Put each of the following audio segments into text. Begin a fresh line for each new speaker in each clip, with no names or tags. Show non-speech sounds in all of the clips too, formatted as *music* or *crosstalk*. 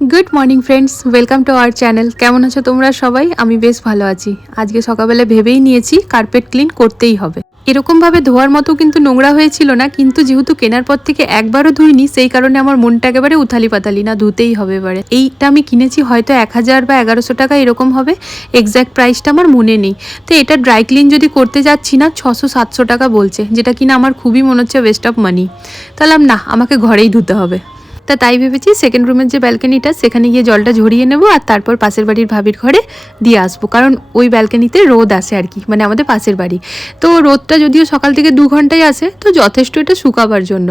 Good morning friends welcome to our channel কেমন আছো তোমরা সবাই? আমি বেশ ভালো আছি। আজকে সকালবেলা ভেবেই নিয়েছি কার্পেট ক্লিন করতেই হবে। এরকমভাবে ধোয়ার মতো কিন্তু নোংরা হয়েছিল না, কিন্তু যেহেতু কেনার পর থেকে একবারও ধুইনি, সেই কারণে আমার মনটা একেবারে উথালি পাতালি না, ধুতেই হবে এবারে। এইটা আমি কিনেছি হয়তো এক হাজার বা এগারোশো টাকা এরকম হবে। এক্স্যাক্ট প্রাইসটা আমার মনে নেই। তো এটা ড্রাই ক্লিন যদি করতে যাচ্ছি না, ছশো সাতশো টাকা বলছে, যেটা কিনা আমার খুবই মনে হচ্ছে ওয়েস্ট অফ মানি তাহলে না, আমাকে ঘরেই ধুতে হবে। তা তাই ভেবেছি সেকেন্ড রুমের যে ব্যালকনিটা সেখানে গিয়ে জলটা ঝরিয়ে নেব আর তারপর পাশের বাড়ির ভাবির ঘরে দিয়ে আসব। কারণ ওই ব্যালকনিতে রোদ আসে আর কি মানে আমাদের পাশের বাড়ি। তো রোদটা যদিও সকাল থেকে দু ঘন্টায় আসে, তো যথেষ্ট এটা শুকাবার জন্য।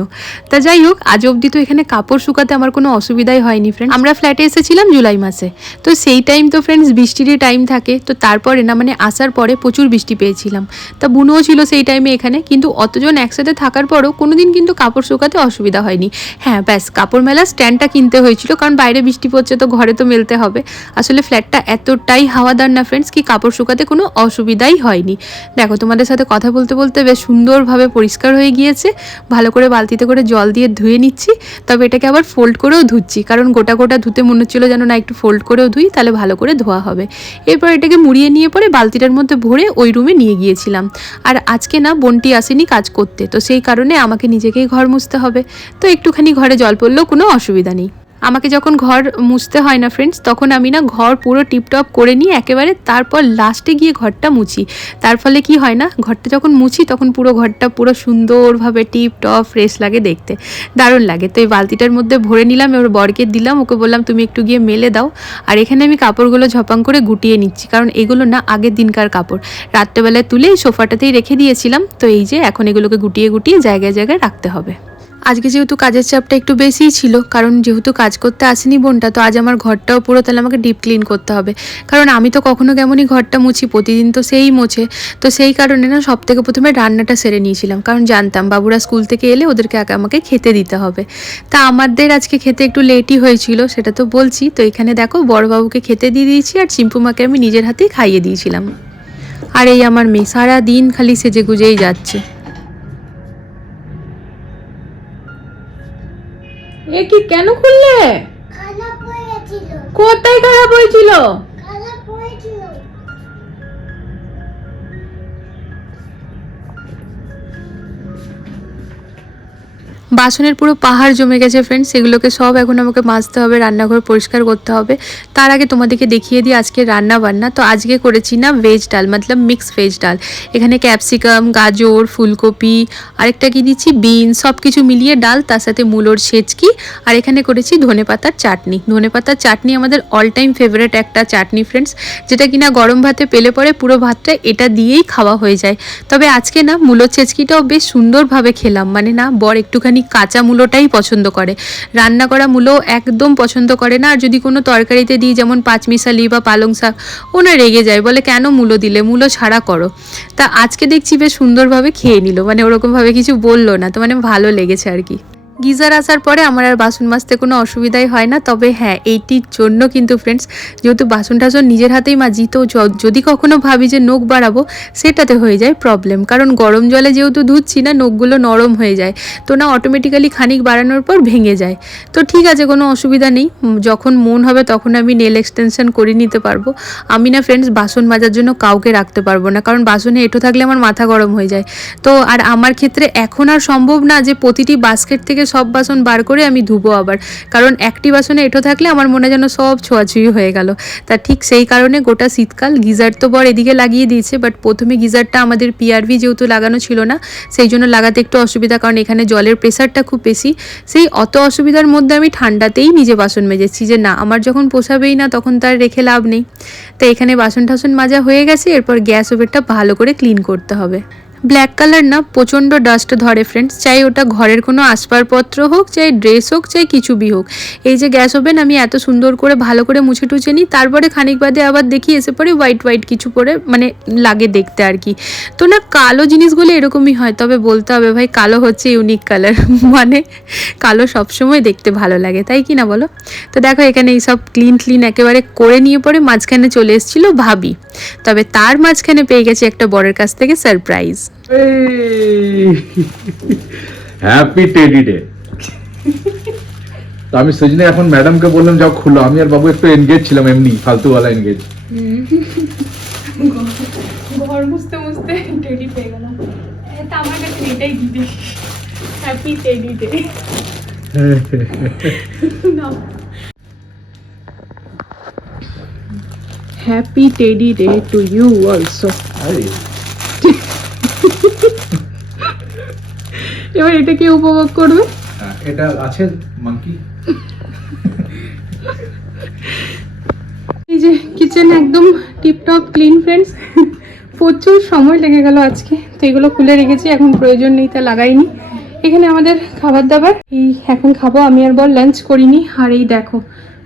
তা যাই হোক, আজ অবধি তো এখানে কাপড় শুকাতে আমার কোনো অসুবিধাই হয়নি ফ্রেন্ড আমরা ফ্ল্যাটে এসেছিলাম জুলাই মাসে। তো সেই টাইম তো ফ্রেন্ডস বৃষ্টিরই টাইম থাকে, তো তারপরে না মানে আসার পরে প্রচুর বৃষ্টি পেয়েছিলাম। তা বুনোও ছিল সেই টাইমে এখানে, কিন্তু অতজন একসাথে থাকার পরও কোনোদিন কিন্তু কাপড় শুকাতে অসুবিধা হয়নি। হ্যাঁ ব্যাস, কাপড় মেলা স্ট্যান্ডটা কিনতে হয়েছিল, কারণ বাইরে বৃষ্টি পড়ছে তো ঘরে তো মেলতে হবে। আসলে ফ্ল্যাটটা এতটাই হাওয়াদার না ফ্রেন্ডস কি কাপড় শুকাতে কোনো অসুবিধাই হয়নি। দেখো, তোমাদের সাথে কথা বলতে বলতে বেশ সুন্দরভাবে পরিষ্কার হয়ে গিয়েছে। ভালো করে বালতিতে করে জল দিয়ে ধুয়ে নিচ্ছি, তবে এটাকে আবার ফোল্ড করেও ধুচ্ছি, কারণ গোটা গোটা ধুতে মনে হচ্ছিল যেন না একটু ফোল্ড করেও ধুই, তাহলে ভালো করে ধোয়া হবে। এরপর এটাকে মুড়িয়ে নিয়ে পরে বালতিটার মধ্যে ভরে ওই রুমে নিয়ে গিয়েছিলাম। আর আজকে না বোনটি আসেনি কাজ করতে, তো সেই কারণে আমাকে নিজেকেই ঘর মুছতে হবে। তো একটুখানি ঘরে জল পড়লেও কোনো অসুবিধা নেই। আমাকে যখন ঘর মুছতে হয় না ফ্রেন্ডস তখন আমি না ঘর পুরো টিপটপ করে নিই একেবারে তারপর লাস্টে গিয়ে ঘরটা মুছি। তার ফলে কি হয় না, ঘরটা যখন মুছি, তখন পুরো ঘরটা পুরো সুন্দরভাবে টিপটপ ফ্রেশ লাগে দেখতে। দারুণ লাগে। তো এই বালতিটার মধ্যে ভরে নিলাম, এবার বরকে দিলাম, ওকে বললাম, তুমি একটু গিয়ে মেলে দাও। আর এখানে আমি কাপড়গুলো ঝপাং করে গুটিয়ে নিচ্ছি, কারণ এগুলো না আগের দিনকার কাপড়। রাত্রেবেলায় তুলে সোফাটাতেই রেখে দিয়েছিলাম। তো এই যে, এখন এগুলোকে গুটিয়ে গুটিয়ে জায়গায় জায়গায় রাখতে হবে। আজকে যেহেতু কাজের চাপটা একটু বেশিই ছিল, কারণ যেহেতু কাজ করতে আসেনি বোনটা, তো আজ আমার ঘরটাও পুরো তাহলে আমাকে ডিপ ক্লিন করতে হবে। কারণ আমি তো কখনো কেমনই ঘরটা মুছি, প্রতিদিন তো সেই মোছে। তো সেই কারণে না সব থেকে প্রথমে রান্নাটা সেরে নিয়েছিলাম, কারণ জানতাম বাবুরা স্কুল থেকে এলে ওদেরকে আগে আমাকে খেতে দিতে হবে। তা আমাদের আজকে খেতে একটু লেটই হয়েছিল, সেটা তো বলছি। তো এখানে দেখো বড়বাবুকে খেতে দিয়ে দিয়েছি আর চিম্পুমাকে আমি নিজের হাতেই খাইয়ে দিয়েছিলাম। আর এই আমার মেয়ে সারা দিন খালি সেজে গুজেই যাচ্ছে।
কেন খুললে? কোথায় খারাপ হয়েছিল?
বাসনের পুরো পাহাড় জমে গেছে ফ্রেন্ডস সেগুলোকে সব এখন আমাকে মাজতে হবে, রান্নাঘর পরিষ্কার করতে হবে। তার আগে তোমাদেরকে দেখিয়ে দিই আজকে রান্না বান্না। তো আজকে করেছি না ভেজ ডাল, মতলব মিক্স ভেজ ডাল। এখানে ক্যাপসিকাম গাজর, ফুলকপি, আরেকটা কি দিচ্ছি? বিন সব কিছু মিলিয়ে ডাল, তার সাথে মূলোর সেচকি আর এখানে করেছি ধনে পাতার চাটনি। ধনে পাতার চাটনি আমাদের অল টাইম ফেভারেট একটা চাটনি ফ্রেন্ডস যেটা কিনা গরম ভাতে পেলে পরে পুরো ভাতটা এটা দিয়েই খাওয়া হয়ে যায়। তবে আজকে না, মূলোর ছেচকিটাও বেশ সুন্দরভাবে খেলাম। মানে না, বর একটুখানি কাঁচা মূলোটাই পছন্দ করে। রান্না করা মূলো একদম পছন্দ করে না। আর যদি কোনো তরকারিতে দিই, যেমন পাঁচমিশালি বা পালং শাক, ওনা রেগে যায়, বলে কেন মূলো দিলে? মূলো ছাড়া করো। তা আজকে দেখছি বেশ সুন্দরভাবে খেয়ে নিল। মানে ওরকমভাবে কিছু বলল না। তো মানে ভালো লেগেছে আর কি। গিজার আসার পরে আমার আর বাসন মাজতে কোনো অসুবিধাই হয় না। তবে হ্যাঁ এইটির জন্য কিন্তু ফ্রেন্ডস যেহেতু বাসন টাসন নিজের হাতেই মাজি, তো যদি কখনো ভাবি যে নখ বাড়াবো, সেটাতে হয়ে যায় প্রবলেম কারণ গরম জলে যেহেতু ধুচ্ছি না, নখগুলো নরম হয়ে যায়। তো না অটোমেটিক্যালি খানিক বাড়ানোর পর ভেঙে যায়। তো ঠিক আছে, কোনো অসুবিধা নেই। যখন মন হবে তখন আমি নেল এক্সটেনশন করে নিতে পারব। আমি না ফ্রেন্ডস বাসন মাজার জন্য কাউকে রাখতে পারব না। কারণ বাসনে এঁটো থাকলে আমার মাথা গরম হয়ে যায়। তো আর আমার ক্ষেত্রে এখন আর সম্ভব না যে প্রতিটি বাস্কেট থেকে সব বাসন বার করে আমি ধুবো আবার। কারণ একটি বাসনে এঁটো থাকলে আমার মনে যেন সব ছোঁয়াছুঁয়ি হয়ে গেল। তা ঠিক সেই কারণে গোটা শীতকাল গিজার তো বর এদিকে লাগিয়ে দিয়েছে বাট প্রথমে গিজারটা আমাদের পিআরভি যেহেতু লাগানো ছিল না, সেই জন্য লাগাতে একটু অসুবিধা, কারণ এখানে জলের প্রেশারটা খুব বেশি। সেই অত অসুবিধার মধ্যে আমি ঠান্ডাতেই নিজে বাসন মেজেছি যে না, আমার যখন পোষাবেই না তখন তার রেখে লাভ নেই। তো এখানে বাসন টাসন মাজা হয়ে গেছে, এরপর গ্যাস ওভেনটা ভালো করে ক্লিন করতে হবে। ব্ল্যাক কালার না, প্রচণ্ড ডাস্ট ধরে ফ্রেন্ডস চাই ওটা ঘরের কোনো আসবাবপত্র হোক, চাই ড্রেস হোক, চাই কিছু বি হোক। এই যে গ্যাস ওভেন আমি এত সুন্দর করে, ভালো করে মুছে টুছে নিই, তারপরে খানিক বাদে আবার দেখি এসে পরে হোয়াইট হোয়াইট কিছু পরে মানে লাগে দেখতে আর কি। তো না, কালো জিনিসগুলো এরকমই হয়, তবে বলতে হবে ভাই, কালো হচ্ছে ইউনিক কালার *laughs* মানে কালো সবসময় দেখতে ভালো লাগে, তাই কি না বলো? তো দেখো এখানে এই সব ক্লিন ক্লিন একেবারে করে নিয়ে পরে মাঝখানে চলে এসেছিল ভাবি। তবে তার মাঝখানে পেয়ে গেছে একটা বরের কাছ থেকে সারপ্রাইজ
হ্যাপি টেডি ডে তো আমি সজনে এখন ম্যাডামকে বললাম যাও খুলো। আমি আর বাবু একটু এনগেজ ছিলাম এমনি ফালতুওয়ালা এনগেজ
ঘর মুছতে মুছতে টেডি পেয়ে গেলাম। তা আমার কাছে এটাই দিদি happy teddy day happy teddy day to you also এবার এটা কে উপভোগ করবে?
হ্যাঁ, এটা আছে মাঙ্কি
এই যে কিচেন একদম টিপটপ ক্লিন ফ্রেন্ডস প্রচুর সময় লেগে গেল আজকে তো এগুলো খুলে রেখেছি এখন প্রয়োজন নেই তা লাগাইনি। এখানে আমাদের খাবার দাবার এই এখন খাব আমি আর বল লাঞ্চ করিনি। আর এই দেখো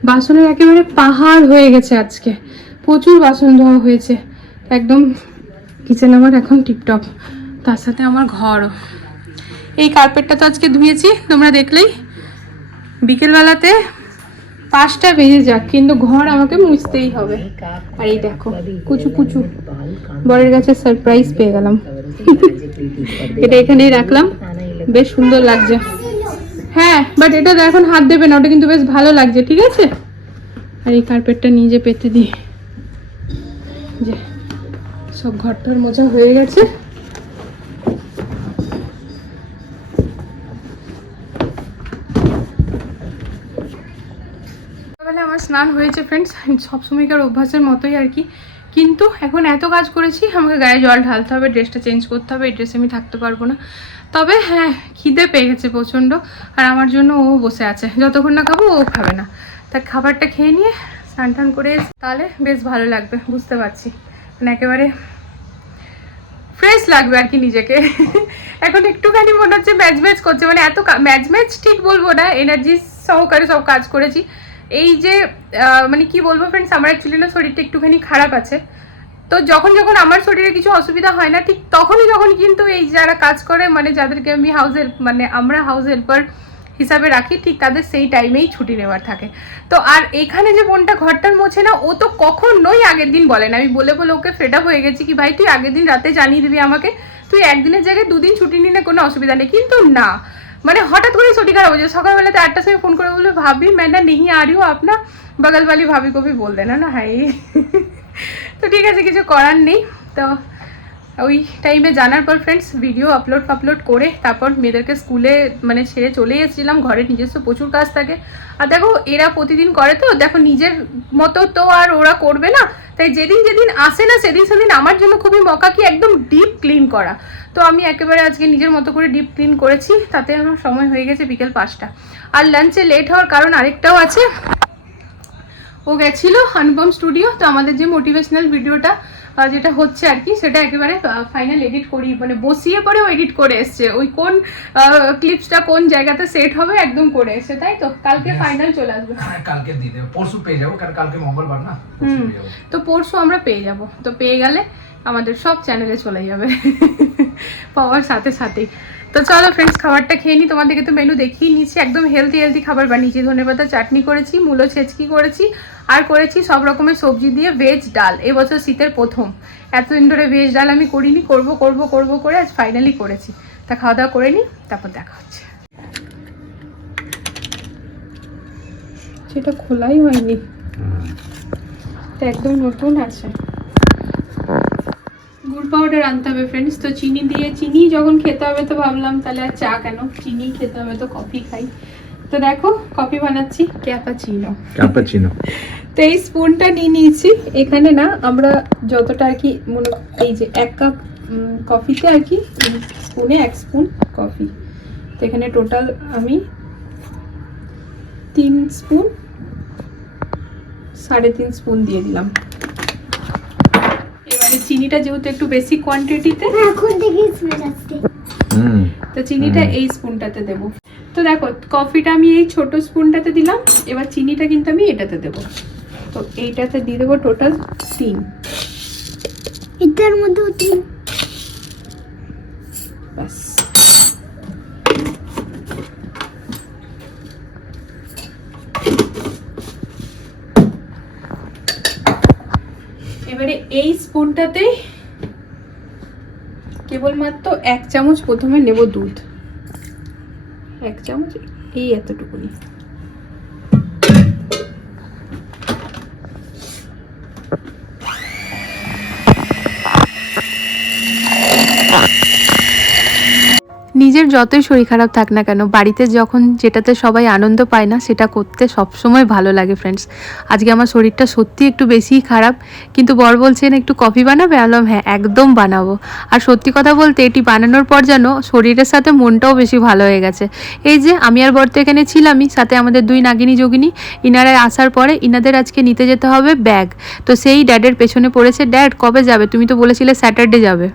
বাসনের একেবারে পাহাড় হয়ে গেছে আজকে। প্রচুর বাসন ধোয়া হয়েছে। একদম কিচেন আমার এখন টিপটপ তার সাথে আমার ঘরও। এই কার্পেটটা তো আজকে ধুয়েছি, তোমরা দেখলেই। বিকেলবেলাতে পাঁচটা বেজে যাক, কিন্তু ঘর আমাকে মুছতেই হবে। আর এই দেখো, কুচু কুচু। বরের কাছে সারপ্রাইজ পেয়ে গেলাম। *laughs* এটা এখানেই রাখলাম। বেশ সুন্দর লাগছে। হ্যাঁ বাট এটা এখন হাত দেবে না, ওটা কিন্তু বেশ ভালো লাগছে, ঠিক আছে? আর এই কার্পেটটা নিজে পেতে দিই। যে সব ঘরটার মোছা হয়ে গেছে। সকালে আমার স্নান হয়েছে ফ্রেন্ডস সবসময়কার অভ্যাসের মতোই আর কি। কিন্তু এখন এত কাজ করেছি, আমাকে গায়ে জল ঢালতে হবে, ড্রেসটা চেঞ্জ করতে হবে, এই ড্রেসে আমি থাকতে পারব না। তবে হ্যাঁ খিদে পেয়ে গেছে প্রচণ্ড, আর আমার জন্য ও বসে আছে। যতক্ষণ না খাব, ও খাবে না। তা খাবারটা খেয়ে নিয়ে স্নান টান করে তাহলে বেশ ভালো লাগবে, বুঝতে পারছি। মানে একেবারে ফ্রেশ লাগবে আর কি নিজেকে। এখন একটুখানি মনে হচ্ছে ম্যাচ ম্যাচ করছে মানে এত ম্যাচ ম্যাচ ঠিক বলব না এনার্জি সহকারে সব কাজ করেছি। এই যে মানে কি বলব ফ্রেন্ডস আমার অ্যাকচুয়ালি না শরীরটা একটুখানি খারাপ আছে। তো যখন যখন আমার শরীরে কিছু অসুবিধা হয় না, ঠিক তখনই যখন কিন্তু এই যারা কাজ করে মানে যাদেরকে আমি হাউস হেল্প মানে আমরা হাউস হেল্পার হিসাবে রাখি, ঠিক তাদের সেই টাইমেই ছুটি নেওয়ার থাকে। তো আর এখানে যে বোনটা ঘরটার মোছে না, ও তো কখনোই আগের দিন বলে না। আমি বলে বলে ওকে ফেড আপ হয়ে গেছি কি, ভাই, তুই আগের দিন রাতে জানিয়ে দিবি আমাকে? তুই একদিনের জায়গায় দুদিন ছুটি নিলে কোনো অসুবিধা নেই। কিন্তু না মানে হঠাৎ করে ছুটি খারাপ হয়ে যায়। সকালবেলা তো আটটার সময় ফোন করে বলল ভাবি ম্যাডা নেহি আর ও আপনার বগল বালি ভাবি কবি বল দেনা না হাই তো ঠিক আছে, কিছু করার নেই। তো ওই টাইমে জানার পর ফ্রেন্ডস ভিডিও আপলোড আপলোড করে তারপর মেয়েদেরকে স্কুলে মানে ছেড়ে চলে এসেছিলাম। ঘরে নিজস্ব প্রচুর কাজ থাকে। আর দেখো, এরা প্রতিদিন করে তো, দেখো নিজের মতো তো আর ওরা করবে না। তাই যেদিন যেদিন আসে না, সেদিন সেদিন আমার জন্য খুবই মকা কি একদম ডিপ ক্লিন করা। তো আমি একেবারে আজকে নিজের মতো করে ডিপ ক্লিন করেছি, তাতে আমার সময় হয়ে গেছে বিকেল পাঁচটা। আর লাঞ্চে লেট হওয়ার কারণ আরেকটাও আছে। ও গেছিল অনুপম স্টুডিও তো আমাদের যে মোটিভেশনাল ভিডিওটা যেটা হচ্ছে আর কি সেটা একেবারে ফাইনাল এডিট করি মানে বসিয়ে পরেও এডিট করে এসছে। ওই কোন ক্লিপসটা কোন জায়গাতে সেট হবে একদম করে এসছে তাই তো? কালকে ফাইনাল চলে আসবে।
হ্যাঁ কালকে দিয়ে দেবো পরশু পেয়ে যাব কারণ কালকে মঙ্গলবার না
হুম। তো পরশু আমরা পেয়ে যাব। তো পেয়ে গেলে আমাদের সব চ্যানেলে চলে যাবে। *laughs* পাওয়ার সাথে সাথেই। তো চলো ফ্রেন্ডস খাবারটা খেয়ে নিই তোমাদেরকে তো মেনু দেখিয়ে নিচ্ছি। একদম হেলদি হেলদি খাবার বানিয়েছি। ধনে পাতা চাটনি করেছি মূলো ছেচকি করেছি। আর করেছি সব রকমের সবজি দিয়ে ভেজ ডাল। এবছর শীতের প্রথম। এতদিন ধরে ভেজ ডাল আমি করিনি, করব করব করব করে আজ ফাইনালি করেছি। তা খাওয়া দাওয়া করে নিই তারপর দেখা হচ্ছে। সেটা খোলাই হয়নি। একদম নতুন আছে। গুড় পাউডার আনতে হবে ফ্রেন্ডস তো চিনি দিয়ে, চিনি যখন খেতে হবে তো ভাবলাম, তাহলে আর চা কেন? চিনি খেতে হবে তো কফি খাই। তো দেখো কফি বানাচ্ছি ক্যাপাচিনো
ক্যাপাচিনো
তো এই স্পুনটা নিয়ে নিয়েছি। এখানে না আমরা যতটা আর কি মনে এই যে এক কাপ কফিতে আর কি স্পুনে এক স্পুন কফি তো এখানে টোটাল আমি তিন স্পুন সাড়ে তিন স্পুন দিয়ে দিলাম। এবারে চিনিটা যেহেতু একটু বেশি কোয়ান্টিটিতে
হুম।
তো চিনিটা এই স্পুনটাতে দেব। তো দেখো কফিটা আমি এই ছোট স্পুনটাতে দিলাম এবার চিনিটা কিন্তু আমি এটাতে দেব। তো এইটাতে দিয়ে দেবো টোটাল তিন।
এটার মধ্যে তিন।
এবারে এই স্পুনটাতে কেবলমাত্র এক চামচ প্রথমে নেব দুধ। এক চামচ এই এতটুকুনি যতই শরীর খারাপ থাক না কেন, বাড়িতে যখন যেটাতে সবাই আনন্দ পায় না, সেটা করতে সবসময় ভালো লাগে ফ্রেন্ডস আজকে আমার শরীরটা সত্যি একটু বেশিই খারাপ, কিন্তু বর বলছেন একটু কফি বানাবে? আলম হ্যাঁ একদম বানাবো। আর সত্যি কথা বলতে, এটি বানানোর পর যেন শরীরের সাথে মনটাও বেশি ভালো হয়ে গেছে। এই যে, আমি আর বর তো এখানে ছিলামই, সাথে আমাদের দুই নাগিনী যোগিনী। ইনারা আসার পরে ইনাদের আজকে নিতে যেতে হবে ব্যাগ। তো সেই ড্যাডের পেছনে পড়েছে ড্যাড কবে যাবে? তুমি তো বলেছিলে স্যাটারডে যাবে।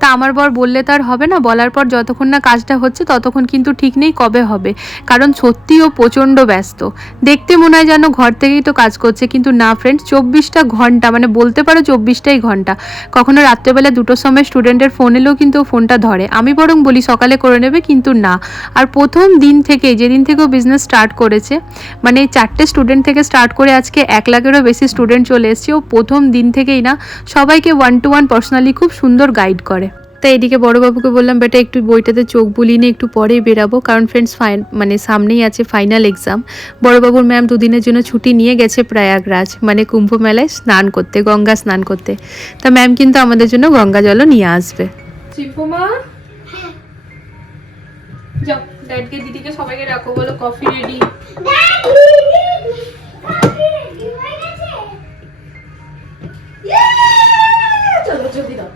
তা আমার বর বললে তো আর হবে না, বলার পর যতক্ষণ না কাজটা হচ্ছে ততক্ষণ কিন্তু ঠিক নেই কবে হবে। কারণ সত্যি ও প্রচণ্ড ব্যস্ত। দেখতে মনে হয় যেন ঘর থেকেই তো কাজ করছে, কিন্তু না ফ্রেন্ডস চব্বিশটা ঘণ্টা মানে বলতে পারো চব্বিশটাই ঘণ্টা। কখনো রাত্রেবেলা দুটোর সময় স্টুডেন্টের ফোন এলেও কিন্তু ফোনটা ধরে। আমি বরং বলি সকালে করে নেবে, কিন্তু না। আর প্রথম দিন থেকে, যেদিন থেকে ও বিজনেস স্টার্ট করেছে মানে চারটে স্টুডেন্ট থেকে স্টার্ট করে আজকে এক লাখেরও বেশি স্টুডেন্ট চলে এসছে, ও প্রথম দিন থেকেই না, সবাইকে ওয়ান টু ওয়ান পার্সোনালি খুব সুন্দর গাইড করে। তাই এদিকে বড়বাবুকে বললাম বেটা একটু বইটাতে চোখ বুলিয়ে নিয়ে একটু পরেই বেরাবো। কারণ ফ্রেন্ডস ফাইন মানে সামনেই আছে ফাইনাল এক্সাম বড়বাবুর ম্যাম দুদিনের জন্য ছুটি নিয়ে গেছে প্রয়াগরাজ মানে কুম্ভ মেলায় স্নান করতে গঙ্গা স্নান করতে। তা ম্যাম কিন্তু আমাদের জন্য গঙ্গা জলও নিয়ে আসবে।
চিপুমা যাও ড্যাডকে দিদিকে সবাইকে রাখো বলো কফি রেডি চলো জলদি দাও।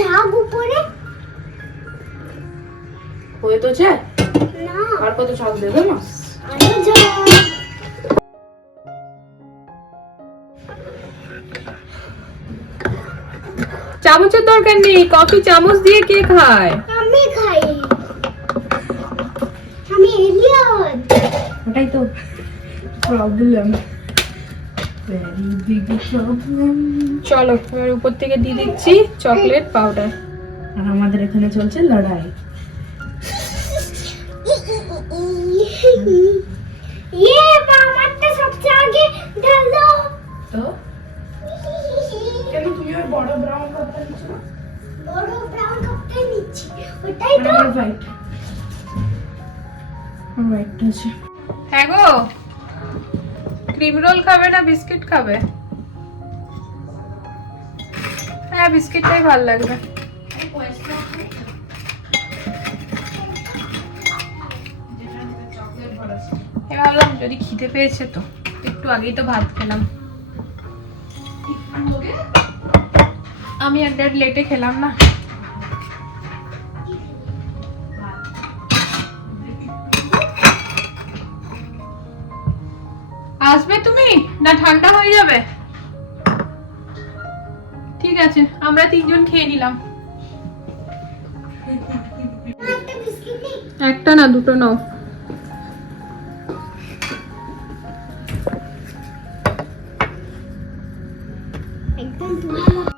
ঝাগ উপরে।
হয়ে তো
না।
আর কত ছাক দেবে
আরও ঝাগ
চামচের দরকার নেই কফি চামচ দিয়ে কে খায়? ওটাই তো প্রবলেম চলো এবার উপর থেকে দিয়ে দিচ্ছি চকলেট পাউডার আর আমাদের এখানে চলছে লড়াই।
ইয়ে,
তো? কেন তুমি ওই বড় ব্রাউন কাপটা নিচ্ছ?
বড় ব্রাউন কাপটাই নিচ্ছি ওটাই তো।
হোয়াইট আছে। হ্যাঁ গো। ক্রিম রোল খাবে না বিস্কিট খাবে? হ্যাঁ বিস্কিটটাই ভালো লাগবে। ভাবলাম যদি খিদে পেয়েছে তো একটু আগেই তো ভাত খেলাম। আমি এক দেড় লেটে খেলাম না। না, ঠান্ডা হয়ে যাবে? ঠিক আছে, আমরা তিনজন খেয়ে নিলাম।
একটা
না, দুটো নাও।
একদম তোমার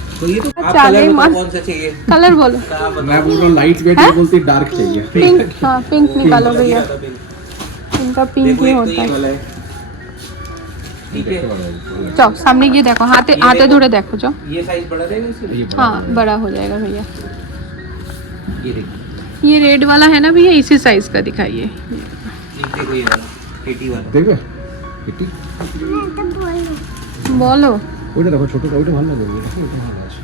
तो ये तो आप
चाले
कलर बताओ
मस्त।
कौन सा चाहिए
कलर बोलो
आप
मैं बोल रहा हूँ लाइट वेट बोलते डार्क चाहिए
पिंक हाँ पिंक निकालो भैया
बताओ बिल।
इनका पिंक
देखो
ही
एक तो
होता
ये
है
वाला है ठीक है
जाओ सामने ये देखो हाथे
ये
हाथे
देखो।
धरे देखो जाओ
ये साइज बढ़ा देगा इसके लिए
हाँ बड़ा हो जाएगा भैया
ये देखो
ये रेड वाला है ना भैया इसी साइज का दिखाइए
एक देखो ये वाला पेटी वाला
দেখবে এটি
একটা বলো
বলো
ওইটা দেখো ছোটটা ওইটা ভালো লাগবে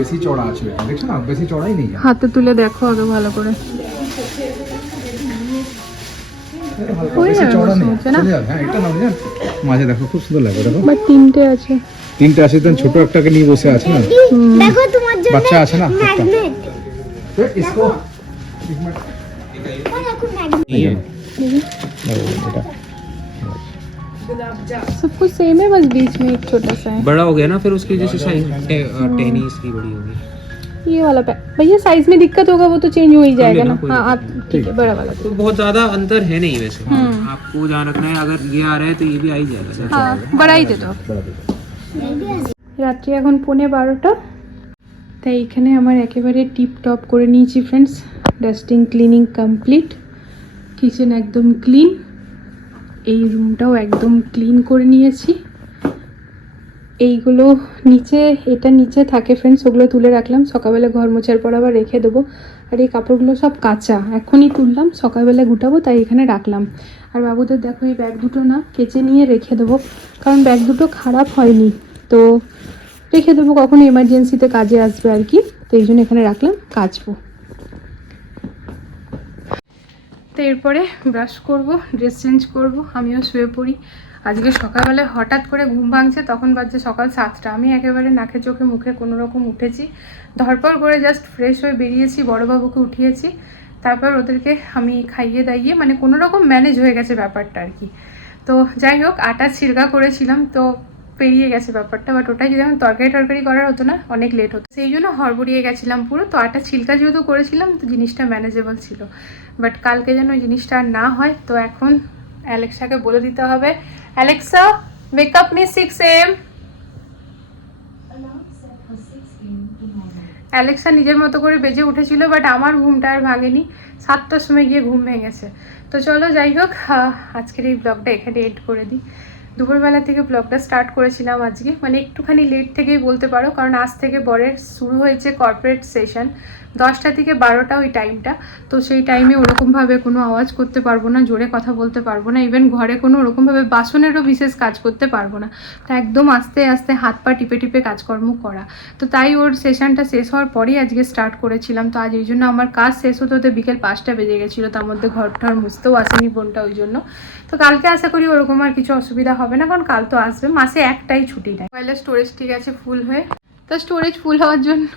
বেশি চড়া আছে না বেশি চড়াই নেই
হাতে তুলে দেখো আগে ভালো করে
মাঝে দেখো খুব সুন্দর লাগে
তিনটে আছে
তিনটে আছে একটাকে নিয়ে বসে আছে না বাচ্চা আছে না
सब कुछ सेम है बस बीच में एक छोटा सा है
बड़ा हो गया ना फिर उसकी जैसे साइज टेनिस की बड़ी होगी
ये वाला पैक भैया साइज में दिक्कत होगा वो तो चेंज हो ही जाएगा
लेना
ना
कोई
हाँ आप ठीक है बड़ा वाला
तो बहुत ज्यादा अंतर है नहीं वैसे आपको ध्यान रखना है अगर ये आ रहा है तो ये भी आ ही जाएगा
हाँ बड़ा ही दे दो রাত্রি এখন পৌনে বারোটা তাই এখানে আমার একেবারে টিপ টপ করে নিয়েছি friends dusting cleaning complete kitchen একদম ক্লিন এই রুমটাও একদম ক্লিন করে নিয়েছি। এইগুলো নিচে, এটা নিচে থাকে ফ্রেন্ডস ওগুলো তুলে রাখলাম। সকালবেলা ঘর মোছার পর আবার রেখে দেবো। আর এই কাপড়গুলো সব কাঁচা। এখনই তুললাম, সকালবেলা গুটাবো, তাই এখানে রাখলাম। আর বাবুদের দেখো, এই ব্যাগ দুটো না কেচে নিয়ে রেখে দেবো। কারণ ব্যাগ দুটো খারাপ হয়নি। তো রেখে দেবো, কখনো এমার্জেন্সিতে কাজে আসবে আর কি। তো এই জন্য এখানে রাখলাম, কাচবো। তো এরপরে ব্রাশ করব ড্রেস চেঞ্জ করব, আমিও শুয়ে পড়ি। আজকে সকালবেলায় হঠাৎ করে ঘুম ভাঙছে, তখন বাজছে সকাল সাতটা। আমি একেবারে নাকে চোখে মুখে কোনো রকম উঠেছি। ধরপর করে জাস্ট ফ্রেশ হয়ে বেরিয়েছি, বড়োবাবুকে উঠিয়েছি। তারপর ওদেরকে আমি খাইয়ে দাইয়ে মানে কোনো রকম ম্যানেজ হয়ে গেছে ব্যাপারটা আর কি। তো যাই হোক, আটা ছিলকা করেছিলাম। তো পেরিয়ে গেছে ব্যাপারটা বাট ওটা যদি আমি তরকারি টরকারি করার হতো না, অনেক লেট হতো। সেই জন্য হড়বড়িয়ে গেছিলাম পুরো, তো আটা ছিলকা যেহেতু করেছিলাম, তো জিনিসটা ম্যানেজেবল ছিল। বাট কালকে যেন ওই জিনিসটা আর না হয়, তো এখন অ্যালেক্সাকে বলে দিতে হবে। Alexa make up up me six AM Alexa নিজের মতো করে বেজে উঠেছিল বাট আমার ঘুমটা আর ভাঙেনি। সাতটার সময় গিয়ে ঘুম ভেঙেছে। তো চলো যাই হোক আজকের এই ব্লগটা এখানে এড করে দিই। দুপুরবেলা থেকে ব্লগটা স্টার্ট করেছিলাম আজকে। মানে একটুখানি লেট থেকেই বলতে পারো, কারণ আজ থেকে বরের শুরু হয়েছে কর্পোরেট সেশন দশটা থেকে বারোটা ওই টাইমটা তো সেই টাইমে ওরকমভাবে কোনো আওয়াজ করতে পারব না, জোরে কথা বলতে পারব না। ইভেন ঘরে কোনো ওরকমভাবে বাসনেরও বিশেষ কাজ করতে পারব না। তো একদম আস্তে আস্তে হাত পা টিপে টিপে কাজকর্ম করা। তো তাই ওর সেশনটা শেষ হওয়ার পরেই আজকে স্টার্ট করেছিলাম। তো আজ এই জন্য আমার কাজ শেষ হতে হতে বিকেল পাঁচটা বেজে গেছিল। তার মধ্যে ঘর ঠর মুছতেও আসেনি বোনটা ওই জন্য। তো কালকে আশা করি ওরকম আর কিছু অসুবিধা হবে না, কারণ কাল তো আসবে। মাসে একটাই ছুটি নেয়। মোবাইলের স্টোরেজ ঠিক আছে ফুল হয়ে। তো স্টোরেজ ফুল হওয়ার জন্য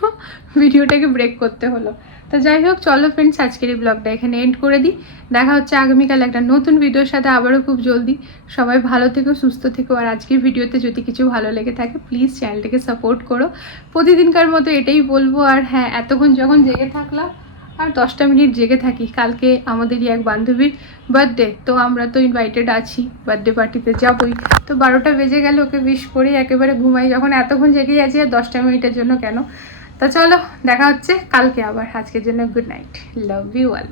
ভিডিওটাকে ব্রেক করতে হলো। তো যাই হোক, চলো ফ্রেন্ডস আজকের এই ব্লগটা এখানে এন্ড করে দিই। দেখা হচ্ছে আগামীকাল একটা নতুন ভিডিওর সাথে, আবারও খুব জলদি। সবাই ভালো থেকো, সুস্থ থেকো। আর আজকের ভিডিওতে যদি কিছু ভালো লেগে থাকে প্লিজ চ্যানেলটাকে সাপোর্ট করো। প্রতিদিনকার মতো এটাই বলব। আর হ্যাঁ এতক্ষণ যখন জেগে থাকলাম আর দশটা মিনিট জেগে থাকি। কালকে আমাদেরই এক বান্ধবীর বার্থডে তো আমরা তো ইনভাইটেড আছি। বার্থডে পার্টিতে যাবই। তো বারোটা বেজে গেলে, ওকে উইশ করে একেবারে ঘুমাই। যখন এতক্ষণ জেগেই আছি, আর দশটা মিনিটের জন্য কেন? তা চলো, দেখা হচ্ছে কালকে আবার। আজকের জন্য good night love you all